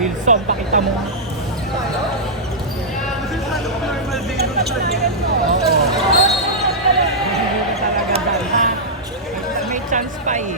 Wilson, pakita mo. Oo. Hindi talaga dahil ha. May chance pa eh.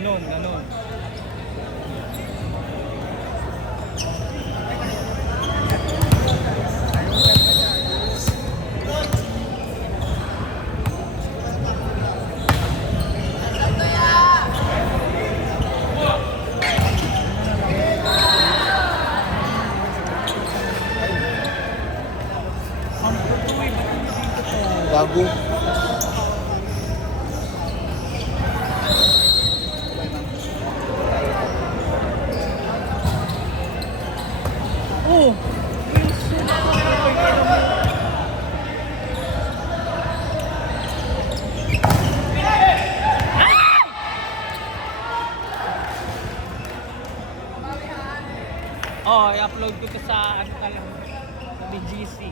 Ganon. Gago. Oh! Oh, i-upload ko to sa ano lang, sa BGC.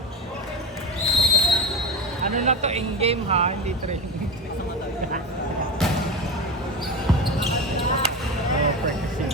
Ano na to, in-game ha, hindi training. Oh, practicing.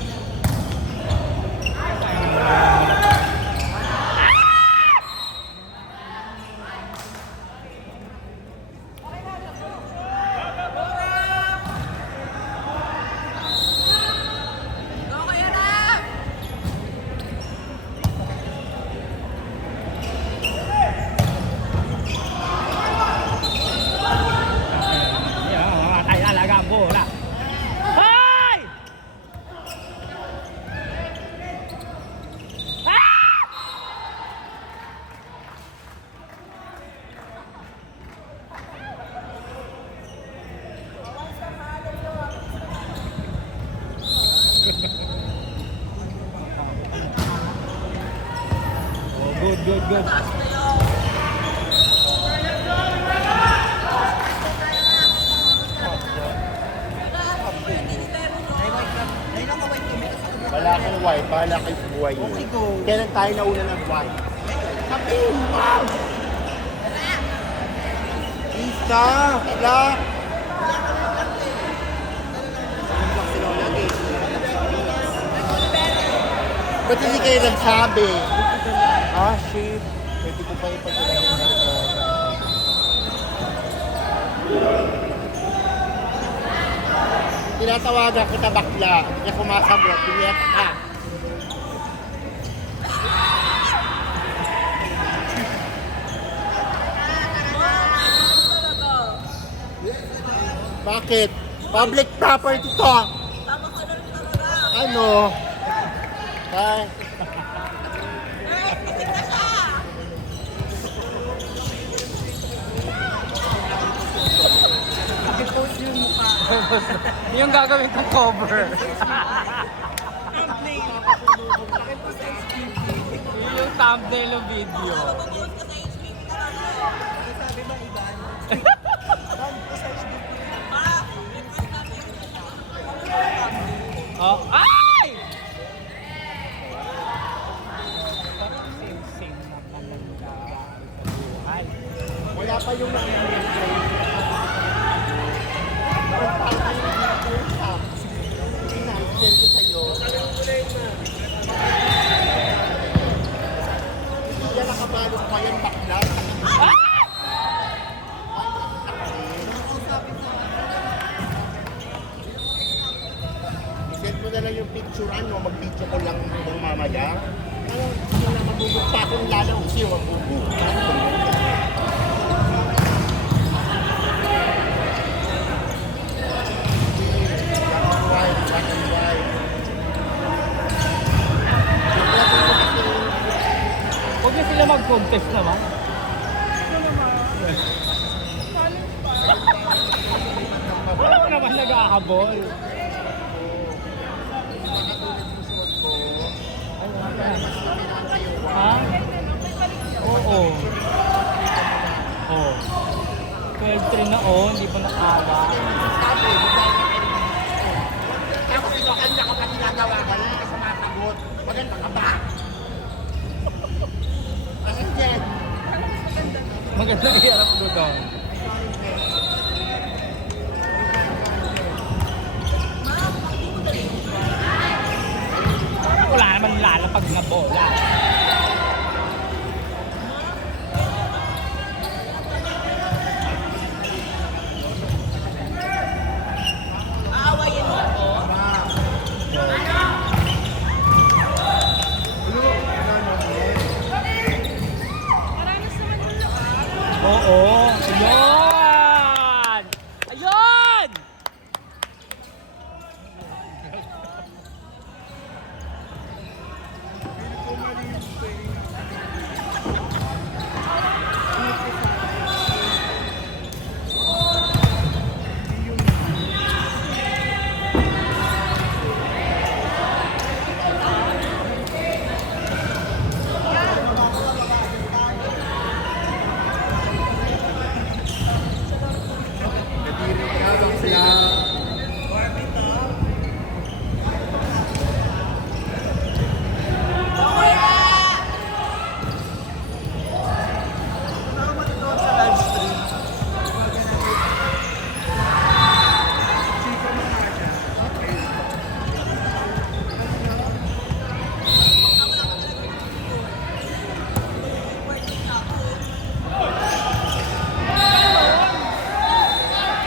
Bola. Hoy! Oh, good. bahala kayo sa buhay niyo. Okay, go. Kailan tayo nauna nag-1? Sabihin mo! Isa! Wala! Ba't hindi kayo nagsabi? Ah, shit. Pwede ko pa ipagdala ng ito. Tinatawagan kita bakla. Hindi ako masagot. Piniyata ka. Bakit? Public property to. Ano? Ay. I-post yung mukha. Yung gagawin kong cover. Thumbnail. I-post sa HPP. Yun yung thumbnail ng video. Sabi ba Ivan? Post sa HPP. Oh, ay! Parang same naman talaga sa buhay. Wala pa yung nangyayari. Pagpapalay yung nag-usap. Pinag-send ko sa'yo. Hindi yan nakabalot pa yan bakla. I-send mo na lang yung picture ano, mag-video ko lang ng mamaya. Ano, hindi na magbubuk pa akong lalaw. Siya magbubuk. Huwag na sila mag-contest naman. Wala ko naman nag-ahabol. Ha? Oo. Oo. 12-3 na hindi pa nakala. Ako sino kanya ka pa ginagawa ka lang ka sumasagot. Maganda ka ba? Kasi yan. Maganda iharap ko doon. Wala naman lalapag na bola. Oo. Ayun! Ayun!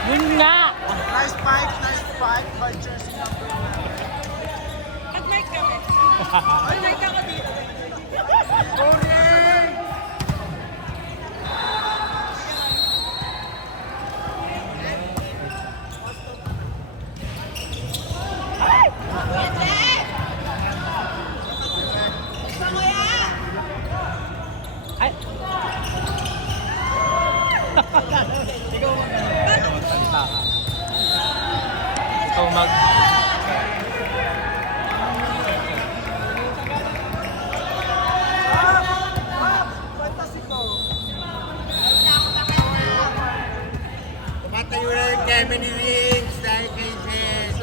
Yun nga! Nice fight, hard jersey number 1. Mag-mic kami. Mag-mic ako dito. Ay! Ikaw magsalita ka. Ikaw mag... Tumatayo na yung Gemini Rings dahil kay Jess.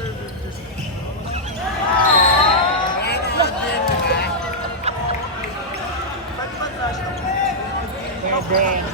Ano, Jess? Deng.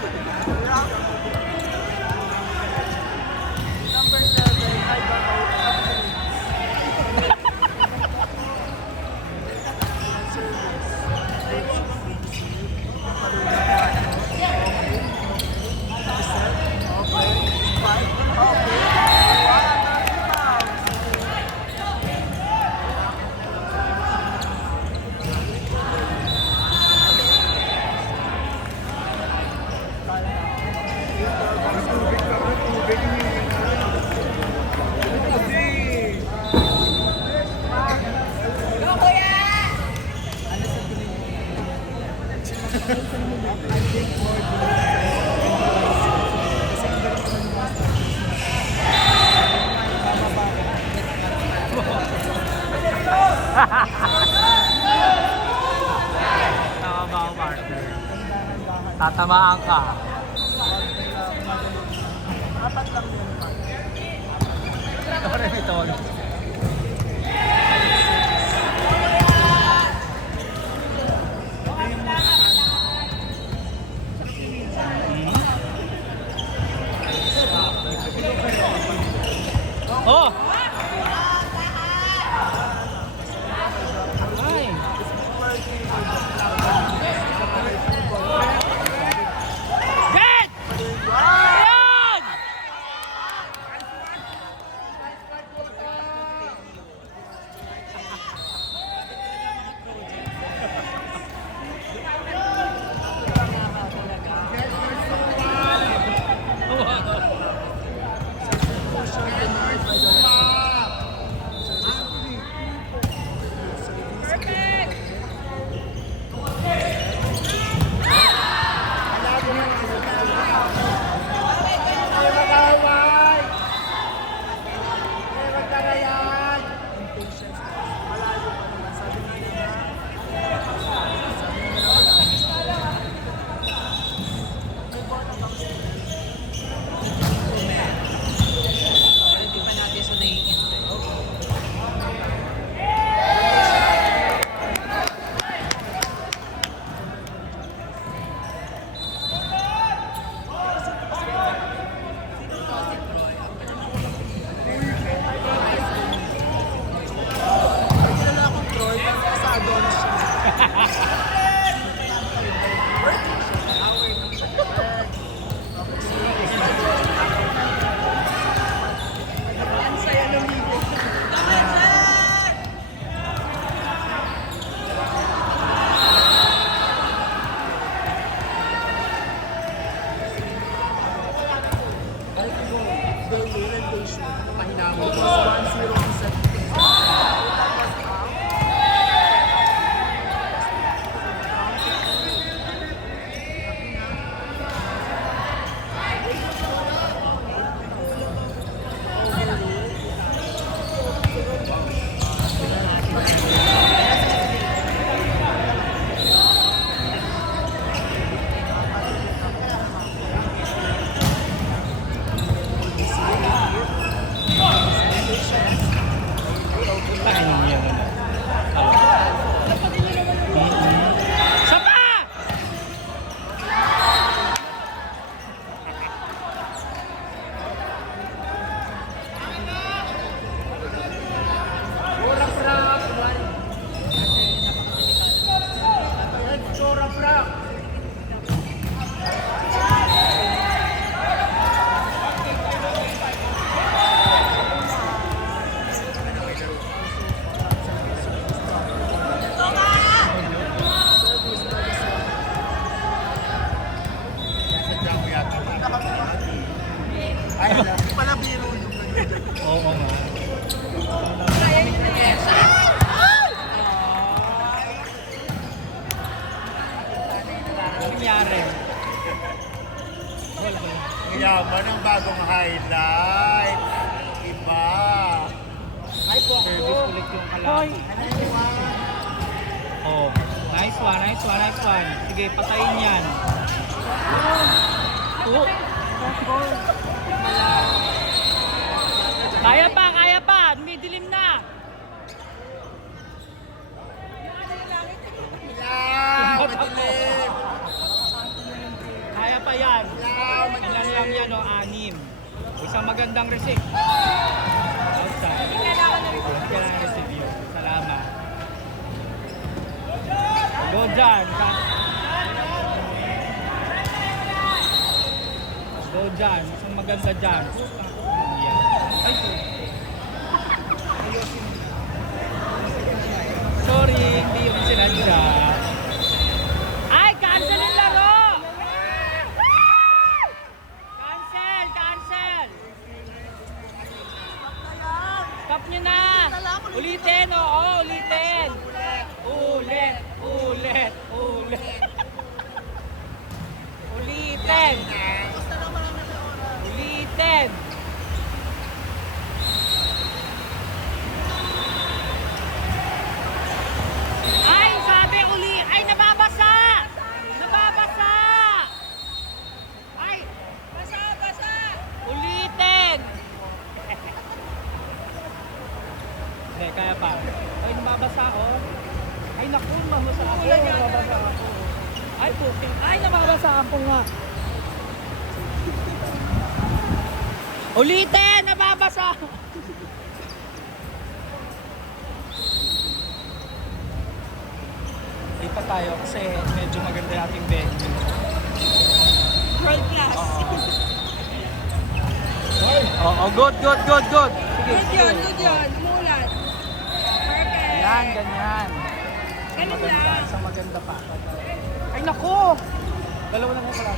Tama ba ako, partner? Tatamaan ka. Ako rin ito. Oh! Ay! Dead! Ayan! Oo nga. Ano nangyari? Yaman ang bagong highlight. Iba. Ay po ako. Service ulit yung kalaki. Oh, nice one, nice one, nice one. Sige, patayin yan. Oh. Kaya pa, kaya pa. Dumidilim na. Yeah, madilim. Kaya ano, 6. Isang magandang receive. Outside. Kailangan na rin. Kailangan receive yun. Salamat. Go dyan. Go dyan. Isang maganda dyan. Yan. Ay, sorry, hindi yung sinadya. Ay, cancel yung laro! Cancel, cancel! Stop nyo na! Ulitin, oo, ulitin! Ulit, ulit, ulit. Ulitin! Ulitin! Ay, sabi uli! Ay, nababasa! Nababasa! Ay, Basa! ulitin! Hindi, kaya pa. Ay, nababasa oh. Ay, naku, nababasa ako. Nababasa ako. Ay, puking. Ay, nababasa ako nga. Ulitin! Nababasa! Lipat tayo kasi medyo maganda yung ating venue. World class. Oo, good, good, good, good. Sige, Good yun, good yun. Umulan. Perfect. Yan, ganyan. Ganun Maganda, lang. isang maganda pa. Ay, naku! Dalawa lang ako pala.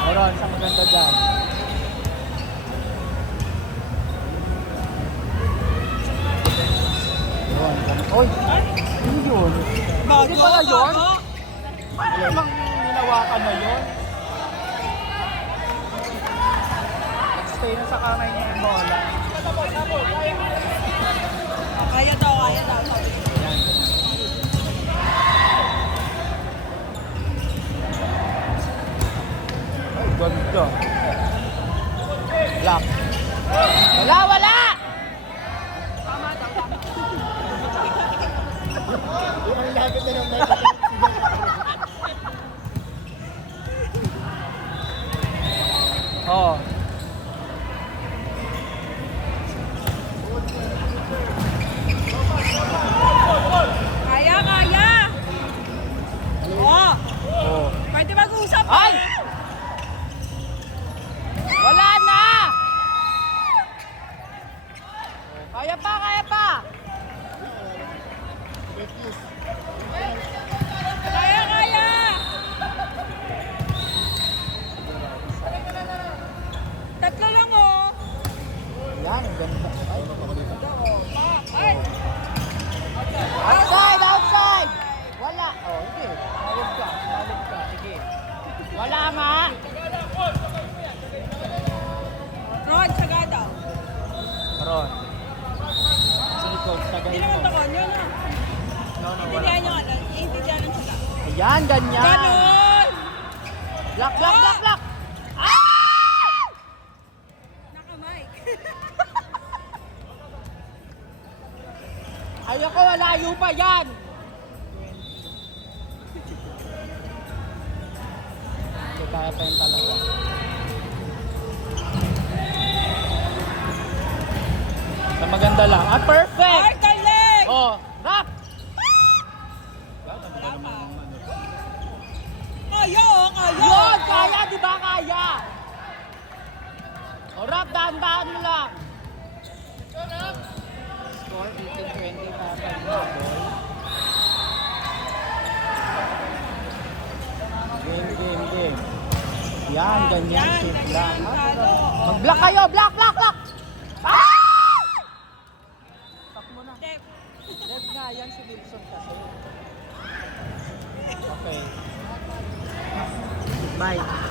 Meron, isang maganda dyan. Yun, ganun. Oy! Ano yun? Hindi pala yun? Paano namang ninawakan na yun? Stay na sa kamay niya yung bola. Kaya daw, kaya daw. Ay, ganda. Lock. Wala, wala! Ang lapit na ng may Oo. Kaya, kaya. Oh, Oo. pwede mag-usap Ay! Wala na! Kaya pa, kaya pa! Kaya, kaya. Tatlo lang oh. Yan, ganda. Ay, Ay, outside, outside! Wala. Oh, sige. Tawag ka, tawag ka. Sige. Wala nga. Ron, saga daw. Ron. Sige, coach, tagayin Hindi naman mo. ako, yun na. No, wala. Intindihan nyo nga, intindihan ng saga. Ayan, ganyan. Ganon! Block, block, block, block! Nakamay. Ayoko, walayo pa yan! Hindi, kaya pa yung talaga. Sa maganda lang. Ah, perfect! Ay, galing! Oh, rap! Kaya oh, kaya. Yun, kaya, di ba kaya? O, rap, daan-daan mo lang. Score 18-20 para sa ball. Game. Yan, ganyan, Yan, shift ganyan, lang. talo. Mag-block kayo, block! Ah! Stop mo na. Step. Dead nga yan si Wilson kasi. Okay. Bye.